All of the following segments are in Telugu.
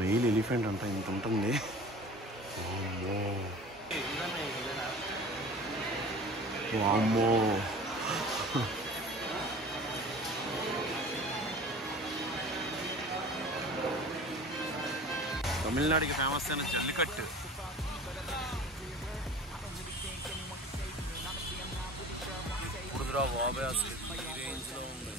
మెయిల్ ఎలిఫెంట్ అంట ఇంత ఉంటుంది. వామ్మో తమిళనాడుకి ఫేమస్ అయిన జల్లికట్టు. ఇప్పుడురా బాబాయ్ అసలు ఈ రేంజ్లో ఉంది.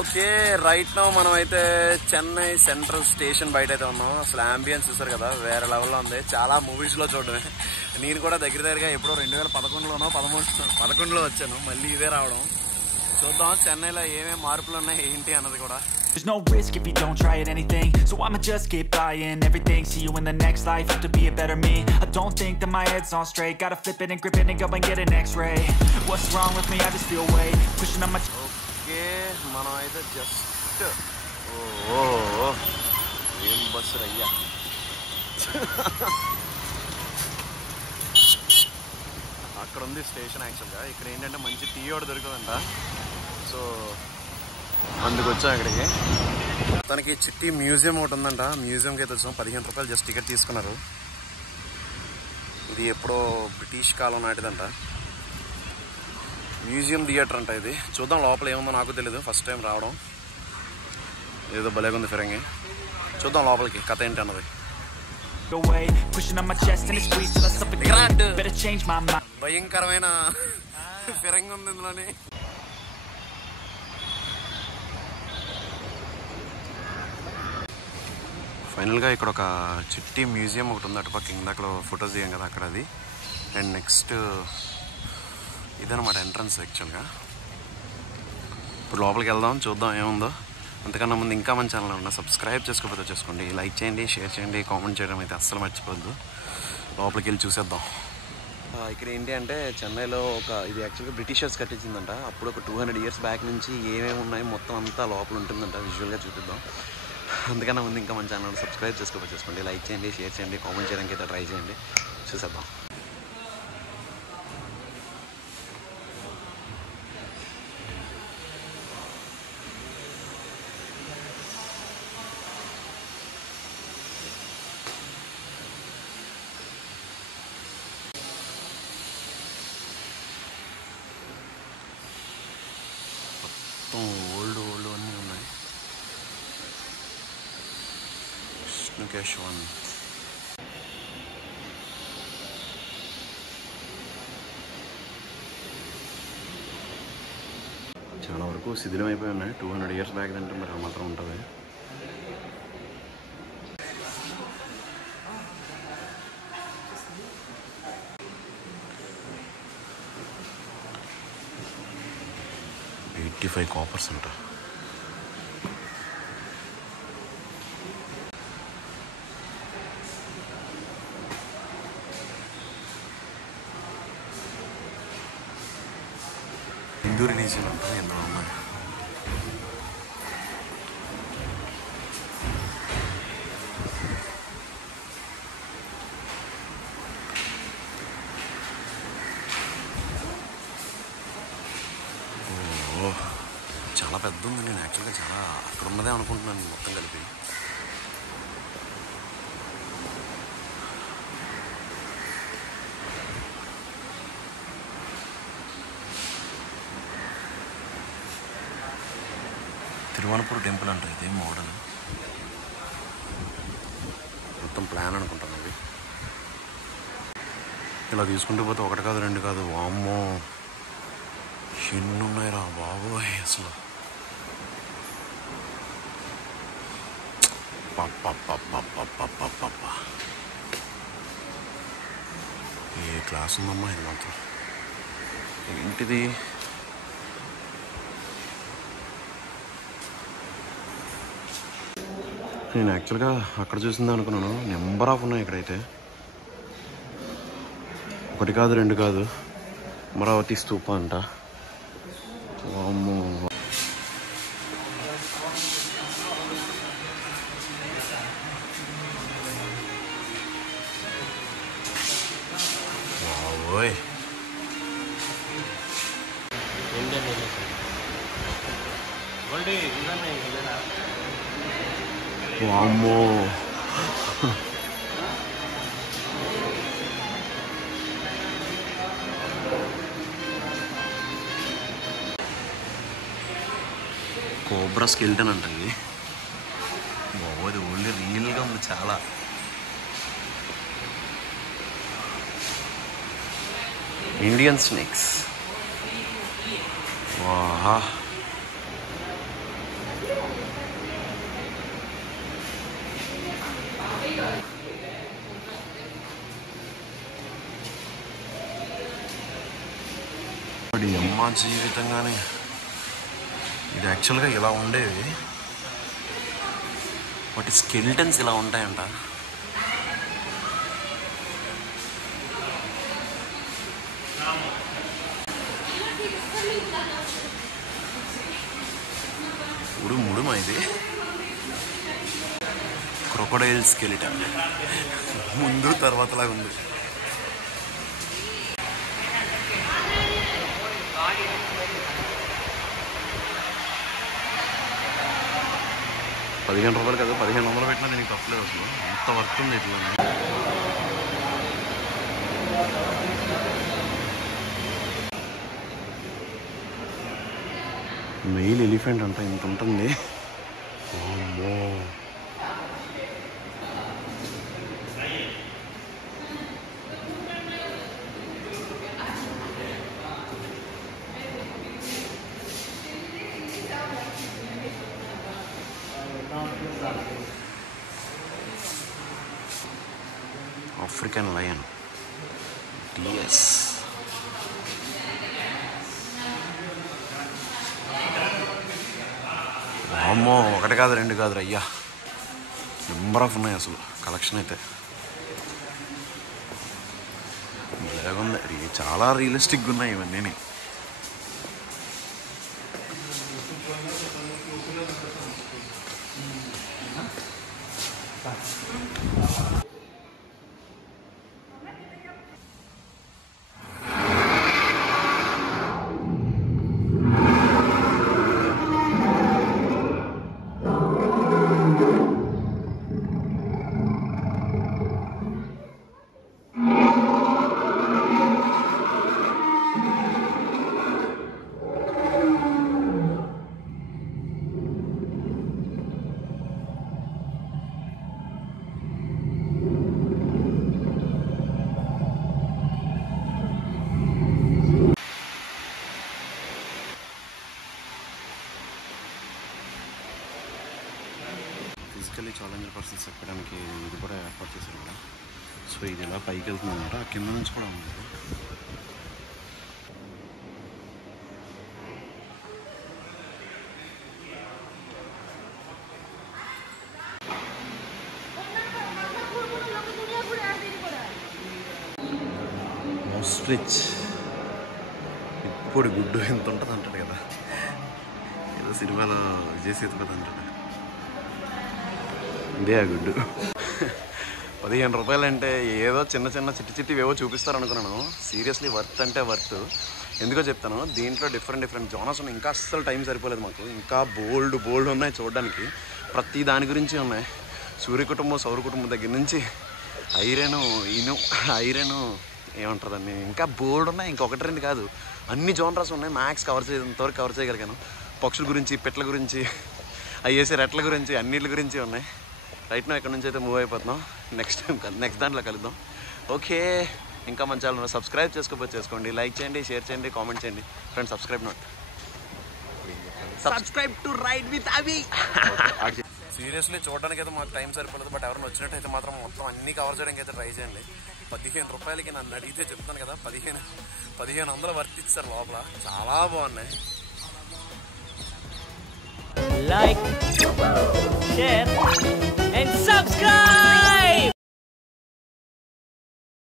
ఓకే, రైట్ నౌ మనం అయితే చెన్నై సెంట్రల్ స్టేషన్ బయట అయితే ఉన్నాం. అసలు అంబియన్స్ చూసారు కదా, వేరే లెవెల్లో ఉంది. చాలా మూవీస్ లో చూడడమే. నేను కూడా దగ్గరగా ఎప్పుడో 2011లోనో 11లో వచ్చాను. మళ్ళీ ఇదే రావడం. చూద్దాం చెన్నైలో ఏమేమి మార్పులు ఉన్నాయి ఏంటి అన్నది కూడా. There's no risk if you don't try at anything, so I'ma just keep buying everything. See you in the next life, have to be a better me. I don't think that my head's on straight, gotta flip it and grip it and go and get an x-ray. What's wrong with me? I just feel weight pushing on my okay, మనం అయితే జస్ట్ ఏం బస్సు రయ్యా. అక్కడ ఉంది స్టేషన్. యాక్చువల్గా ఇక్కడ ఏంటంటే మంచి టీ ఒకటి దొరుకుతుందంట. సో అందుకు వచ్చాం ఇక్కడికి. తనకి చిట్టి మ్యూజియం ఒకటి ఉందంట. మ్యూజియంకి అయితే వచ్చాం. 15 రూపాయలు జస్ట్ టికెట్ తీసుకున్నారు. ఇది ఎప్పుడో బ్రిటిష్ కాలం నాటిదంట. మ్యూజియం థియేటర్ అంట ఇది. చూద్దాం లోపల ఏముందో, నాకు తెలీదు. ఫస్ట్ టైం రావడం. ఏదో భలేగా ఉంది ఫిరంగి. చూద్దాం లోపలికి కథ ఏంటి అన్నది. భయంకరమైన ఫిరంగి ఉంది ఇందులోని. ఫైనల్గా ఇక్కడ ఒక చిట్టి మ్యూజియం ఒకటి ఉంది అటుపక్క. ఇందాక ఫొటోస్ దిగాం కదా అక్కడ అది. అండ్ నెక్స్ట్ ఇదనమాట ఎంట్రన్స్ యాక్చువల్గా. ఇప్పుడు లోపలికి వెళ్దాం, చూద్దాం ఏముందో. అంతకన్నా ముందు ఇంకా మన ఛానల్ ఉన్నా సబ్స్క్రైబ్ చేసుకోకపోతే చేసుకోండి. లైక్ చేయండి, షేర్ చేయండి, కామెంట్ చేయడం అయితే అస్సలు మర్చిపోద్దు. లోపలికి వెళ్ళి చూసేద్దాం. ఇక్కడ ఏంటి అంటే చెన్నైలో ఇది యాక్చువల్గా బ్రిటిషర్స్ కట్టించిందంట. అప్పుడు ఒక 200 years బ్యాక్ నుంచి ఏమేమి ఉన్నాయి మొత్తం అంతా లోపల ఉంటుందంట. విజువల్గా చూపిద్దాం. అందుకన్నా ముందు ఇంకా మన ఛానల్ సబ్స్క్రైబ్ చేసుకోకపోతే చేసుకోండి. లైక్ చేయండి, షేర్ చేయండి, కామెంట్ చేయడానికి అయితే ట్రై చేయండి. చూసేద్దాం. ఓల్డ్ అన్నీ ఉన్నాయి. విష్ణుకేశవన్. చాలా వరకు శిథిలం అయిపోయి ఉన్నాయి. 200 years బ్యాక్ అంటే మరి మాత్రం ఉంటుంది. $85 కాపర్స్ అంట. హిందూ రిలీజియన్ అంతా ఎన్నో ఉన్నాయి. చాలా పెద్ద ఉంది. నేను యాక్చువల్గా చాలా అక్కడ ఉన్నదే అనుకుంటున్నాను మొత్తం కలిపి. తిరువనపూర్ టెంపుల్ అంట. ఇదే మోడల్ మొత్తం ప్లాన్ అనుకుంటాను. అవి ఇలా తీసుకుంటూ పోతే 1 కాదు 2 కాదు, వామ్మో ఎన్ని ఉన్నాయిరా బాబోయ్. అసలు ఏ క్లాస్ ఉందమ్మా ఇది మాత్రం. ఏంటిది? నేను యాక్చువల్గా అక్కడ చూసింది అనుకున్నాను. నెంబర్ ఆఫ్ ఉన్నాయి ఇక్కడైతే. 1 కాదు 2 కాదు. అమరావతి స్తూప అంట. వామ్మో. ఓయ్ వామ్మో కోబ్రా స్కెల్టన్ అంట ఇది బాబోది ఓన్లీ రియల్గా ఉంది చాలా ఇండియన్ స్నేక్స్ వాహా అమ్మ జీవితంగానే ఇది యాక్చువల్గా ఇలా ఉండేవి వాటి స్కెలిటన్స్ ఇలా ఉంటాయంట ముడుమా ఇది క్రొకొడైల్ స్కెలిటన్ ముందు తర్వాతలాగా ఉంది. ₹15 కదా, 1500 పెట్టినా దీనికి తప్పలేదు అసలు. అంత వర్క్ ఉంది ఇట్లా. మెయిల్ ఎలిఫెంట్ అంట ఇంత ఉంటుంది. ఓమ్మో ఆఫ్రికన్ లయన్ డిఎస్. వామ్మో ఒకటి కాదు రెండు కాదు అయ్యా, నెంబర్ ఆఫ్ ఉన్నాయి అసలు కలెక్షన్ అయితే. బాగుంది, చాలా రియలిస్టిక్గా ఉన్నాయి ఇవన్నీ. ఫిజికల్లీ ఛాలెంజ్ పర్సన్స్ ఎక్కడానికి ఇది కూడా ఏర్పాటు చేశారు కదా. సో ఇది ఇలా పైకి వెళ్తుందన్నమాట, ఆ కింద నుంచి కూడా ఉంది. ఆస్ట్రిచ్ ఇప్పుడు గుడ్డు ఎంత ఉంటుంది అంటాడు కదా, ఏదో సినిమాలో విజయ్ సేతుపతి అంటాడు, ఇదే ఆ గుడ్డు. ₹15 అంటే ఏదో చిన్న చిన్న చిట్టివేవో చూపిస్తారు అనుకున్నాను. సీరియస్లీ వర్త్ అంటే వర్త్. ఎందుకో చెప్తాను, దీంట్లో డిఫరెంట్ జానర్స్ ఉన్నాయి. ఇంకా అస్సలు టైం సరిపోలేదు మాకు, ఇంకా బోల్డ్ ఉన్నాయి చూడడానికి. ప్రతి దాని గురించి ఉన్నాయి. సూర్య కుటుంబం సౌర కుటుంబం దగ్గర నుంచి ఐరన్ ఏమంటారు దాన్ని, ఇంకా బోల్డ్ ఉన్నాయి. ఇంకొకటి రెండు కాదు, అన్ని జోనర్స్ ఉన్నాయి. మ్యాక్స్ ఇంతవరకు కవర్ చేయగలిగాను. పక్షుల గురించి, పెట్ల గురించి, అయ్యేసే రెట్ల గురించి, అన్నిటి గురించి ఉన్నాయి. రైట్ నా ఇక్కడ నుంచి అయితే మూవ్ అయిపోతున్నాం. నెక్స్ట్ దాంట్లో కలుద్దాం. ఓకే, ఇంకా మన ఛానల్ సబ్స్క్రైబ్ చేసుకోండి, లైక్ చేయండి, షేర్ చేయండి, కామెంట్ చేయండి. Friends subscribe to ride with అవి. సీరియస్లీ చూడడానికి అయితే మాకు టైం సరిపోలేదు. బట్ ఎవరైనా వచ్చినట్టయితే మాత్రం మొత్తం అన్ని కవర్ చేయడానికి అయితే ట్రై చేయండి. ₹15 నన్ను అడిగితే చెప్తాను కదా, 1500 వర్త్ ఇచ్చారు లోపల. చాలా బాగున్నాయి. Like, share and subscribe.